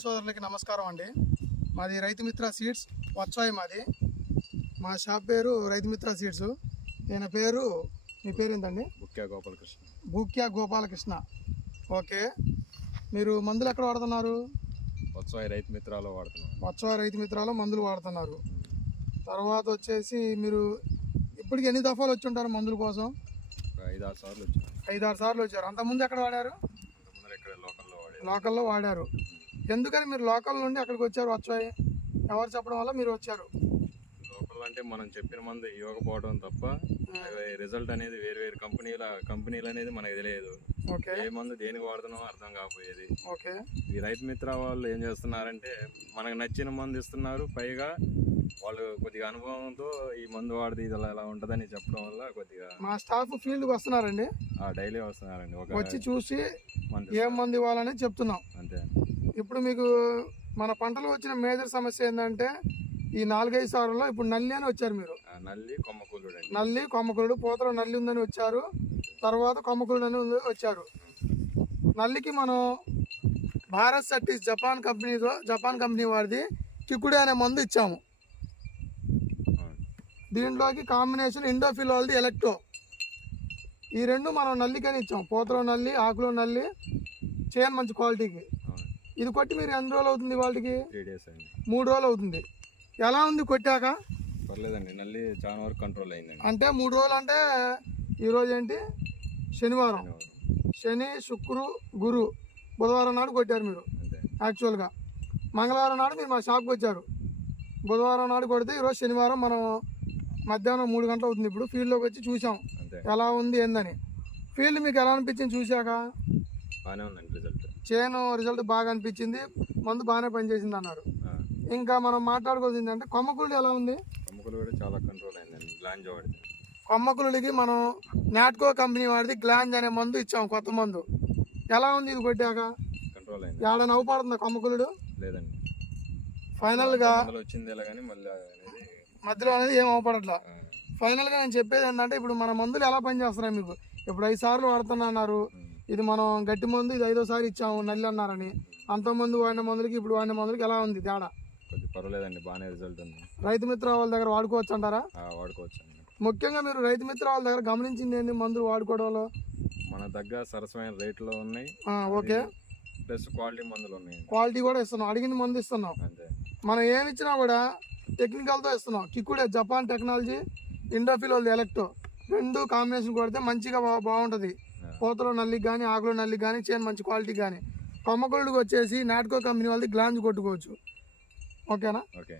సోదరులకి నమస్కారం అండి. మాది రైతు మిత్ర సీడ్స్ వచ్చాయి. మా షాప్ పేరు రైతు మిత్ర సీడ్స్. ఈయన పేరు, మీ పేరు ఏంటండి? బూక్యా గోపాలకృష్ణ. ఓకే, మీరు మందులు ఎక్కడ వాడుతున్నారు? వచ్చాయి రైతు మిత్రాలో వాడుతున్నాను. వచ్చాయి రైతు మిత్రాలో మందులు వాడుతున్నారు. తర్వాత వచ్చేసి మీరు ఇప్పటికి ఎన్ని దఫాలు వచ్చి ఉంటారు మందుల కోసం? 5-6 సార్లు వచ్చాను. 5-6 సార్లు వచ్చారు. అంతకుముందు ఎక్కడ వాడారు? ఇక్కడ లోకల్లో వాడారు. ఎందుకని మీరు లోకల్ నుండి అక్కడికి వచ్చారు? వచ్చాయి ఎవరు చెప్పడం వల్ల మీరు వచ్చారు? లోకల్ అంటే మనం చెప్పిన మందు ఇవ్వకపోవడం తప్ప రిజల్ట్ అనేది వేరు కంపెనీలు అనేది మనకు తెలియదు. ఏ మందు దేనికి వాడుతున్నామో అర్థం కాకపోయేది. ఓకే, ఈ రైతు మిత్ర వాళ్ళు ఏం చేస్తున్నారంటే మనకు నచ్చిన మందు ఇస్తున్నారు, పైగా వాళ్ళు కొద్దిగా అనుభవంతో ఈ మందు వాడితే ఇది ఎలా ఉంటుందని చెప్పడం వల్ల కొద్దిగా మా స్టాఫ్ ఫీల్డ్కి వస్తున్నారండి. డైలీ వస్తున్నారండి. వచ్చి చూసి ఏం మందు ఇవ్వాలని చెప్తున్నాం. అంతే. ఇప్పుడు మీకు మన పంటలో వచ్చిన మేజర్ సమస్య ఏంటంటే ఈ 4-5 సార్లు ఇప్పుడు నల్లి అని వచ్చారు. మీరు నల్లి కొమ్మకులుడు పూతలో నల్లి ఉందని వచ్చారు, తర్వాత కొమ్మకులుడు అని వచ్చారు. నల్లికి మనం భారత్ సర్టీస్ జపాన్ కంపెనీ వాడిది కికుడే అనే మందు ఇచ్చాము. దీంట్లోకి కాంబినేషన్ ఇండోఫిల్ వాళ్ళది ఎలక్ట్రో. ఈ రెండు మనం నల్లికని ఇచ్చాం. పూతలో నల్లి, ఆకులో నల్లి, చేయని మంచి క్వాలిటీకి. ఇది కొట్టి మీరు ఎన్ని రోజులు అవుతుంది? వాళ్ళకి 3 days 3 రోజులు అవుతుంది. ఎలా ఉంది కొట్టాక? పర్లేదండి, నల్లి చాలా వరకు కంట్రోల్ అయిందండి. అంటే 3 రోజులు అంటే ఈరోజు ఏంటి? శనివారం. శని, శుక్రు, గురు, బుధవారం నాడు కొట్టారు మీరు. యాక్చువల్గా మంగళవారం నాడు మీరు మా షాప్కి వచ్చారు. బుధవారం నాడు కొడితే ఈరోజు శనివారం మనం మధ్యాహ్నం 3 గంటలు అవుతుంది. ఇప్పుడు ఫీల్డ్లోకి వచ్చి చూసాం ఎలా ఉంది ఏందని. ఫీల్డ్ మీకు ఎలా అనిపించింది చూశాక? బాగానే ఉందండి రిజల్ట్. చేను రిజల్ట్ బాగా అనిపించింది, మందు బాగానే పనిచేసింది అన్నారు. ఇంకా మనం మాట్లాడుకోవాల్సింది అంటే కొమ్మకులుడు ఎలా ఉంది? కొమ్మకులు కూడా చాలా కంట్రోల్ అయిందండి. గ్లాంజ్ వాడితే కొమ్మకులుడికి మనం నాట్కో కంపెనీ వాడిది గ్లాంజ్ అనే మందు ఇచ్చాం, కొత్త మందు. ఎలా ఉంది ఇది కొట్టాక? కంట్రోల్ అయింది. ఏడ నవ్వు పడుతుందా కొమ్మకులుడు? లేదండి, ఫైనల్గా వచ్చింది కానీ మధ్యలో అనేది ఏం అవపడట్లా. ఫైనల్గా నేను చెప్పేది ఏంటంటే ఇప్పుడు మన మందులు ఎలా పనిచేస్తున్నాయి మీకు? ఇప్పుడు 5 సార్లు వాడుతున్నా అన్నారు. ఇది మనం గట్టి మందు, ఇది 5వ సారి ఇచ్చాము నల్లి అన్నారని. అంతకుముందు వాడిన మందులకి ఇప్పుడు వాడిన మందులకి ఎలా ఉంది తేడా? పర్వాలేదండి, బాగానే రిజల్ట్ ఉంది. రైతు మిత్ర వాళ్ళ దగ్గర వాడుకోవచ్చు అంటారా? వాడుకోవచ్చు. ముఖ్యంగా మీరు రైతు మిత్ర వాళ్ళ దగ్గర గమనించింది ఏంటి మందులు వాడుకోవడంలో? మన దగ్గర సరసమైన రేట్లో ఉన్నాయి. ఓకే, ప్లస్ క్వాలిటీ మందులు ఉన్నాయి. క్వాలిటీ కూడా ఇస్తున్నాం, అడిగిన మందు ఇస్తున్నాం. అంతే. మనం ఏమి ఇచ్చినా కూడా టెక్నికల్తో ఇస్తున్నాం. కిక్కుడే జపాన్ టెక్నాలజీ, ఇండోఫిల్ వాళ్ళది ఎలక్ట్రో, రెండు కాంబినేషన్ కొడితే మంచిగా బాగుంటుంది. పూతలో నల్లికి కానీ, ఆకులో నల్లికి కానీ, చేను మంచి క్వాలిటీ కానీ. కొమ్మకులుడికి వచ్చేసి నాట్కో కంపెనీ వాళ్ళది గ్లాంజ్ కొట్టుకోవచ్చు. ఓకేనా? ఓకే.